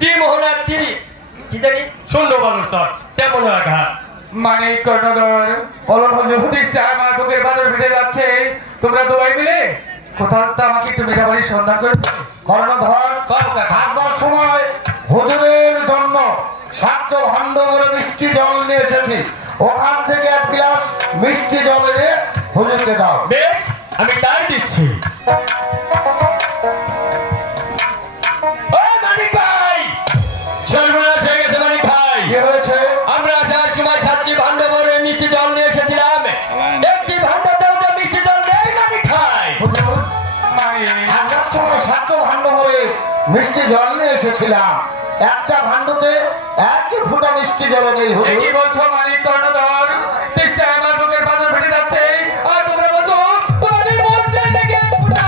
ती मोहनात ती কি জানি শূন্য বালুর সর তেমন আঘাত মানে কর্ণধর বলুন হুজুর। প্রতিষ্ঠা আমার বুকের বাদর ফেটে যাচ্ছে তোমরা দুই মিলে কোথাও তো আমাকে একটু মেধাবাড়ির সন্ধান করে দাও। কর্ণধর কও কাকা। আসবার সময় হুজুরের জন্য সাত ভাণ্ড ভরে মিষ্টি জল নিয়ে এসেছি, ওখান থেকে এক গ্লাস মিষ্টি জল এনে হুজুরকে দাও। বেশ আমি তাই দিচ্ছি ও মানিক ভাই সর্বনাশ হয়ে গেছে মানিক ভাই কি হয়েছে? আমরা আসার সময় 7টি ভাণ্ড ভরে মিষ্টি জল নিয়ে এসেছিলাম একটি ভাণ্ডতেও যে মিষ্টি জল নেই মানিক ভাই হুজুর, মানে আসবার সময় সাত ভাণ্ড ভরে মিষ্টি জল নিয়ে এসেছিলাম, একটা ভাণ্ডতে একই ফুটা মিষ্টি জল নেই এ কি হুজুর। বলছো মানিক কর্ণধর প্রতিষ্ঠা আমার বুকের বাদর ফেটে যাচ্ছে আর তোমরা বলছো তোমাদের মধ্যে থেকে ফুটা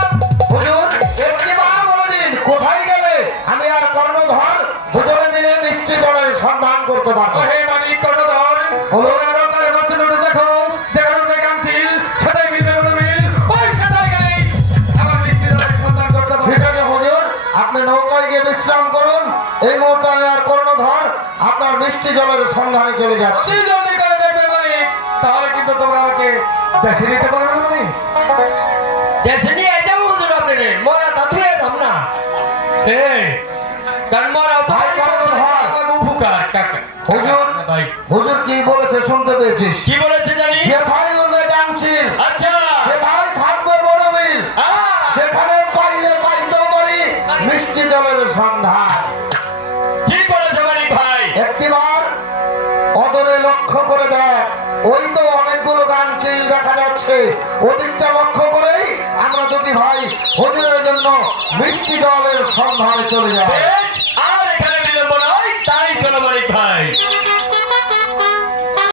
হুজুর, একটিবার বলে দিন কোথায় গেলে আমি আর কর্ণধর দুজনে মিলে মিষ্টি জলের সন্ধান করতে পারবো। ওহে মানিক কর্ণধর বলো। তোমরা নৌকার মধ্যে লুটে দেখো যেখানে উঠবে কাঞ্চিল সেটাই মিলবে কোনো মিল ওই সেটাই গেলেই আমার মিষ্টি জলের সন্ধান করতে পারবো। ঠিক আছে হুজুর, আপনি নৌকায় গিয়ে বিশ্রাম করুন, এই মুহূর্তে আমি আর কর্ণধর আপনার মিষ্টি জলের সন্ধানে চলে যাচ্ছি। অতি জলদি করে দেখবে মানিক তাহলে কিন্তু তোমরা আমাকে দেশে নিতে পারবে না মানিক। দেশে নিয়ে যাবো হুজুর আপনাদের মরা তা ধুয়ে যাম না এই কারণ মরা তো ভাই, কর্ণধর। আমাকে উপকার কাকা হুজুর, ভাই হুজুর কি বলেছে শুনতে পেয়েছিস? কি বলেছে জানি যেথায় উঠবে ডাংছিল, আচ্ছা সেথায় থাকবে বড় মিল, আহ, সেখানে পাইলে পাইতেও পারি মিষ্টি জলের সন্ধান। ঠিক বলেছে মানিক ভাই একটিবার অদরে লক্ষ্য করে দেখ, ওই তো অনেকগুলো গাংচিল দেখা যাচ্ছে, ওদিকটা লক্ষ্য করেই আমরা দুটি ভাই হুজুরের জন্য মিষ্টি জলের সন্ধানে চলে যাই। বেশ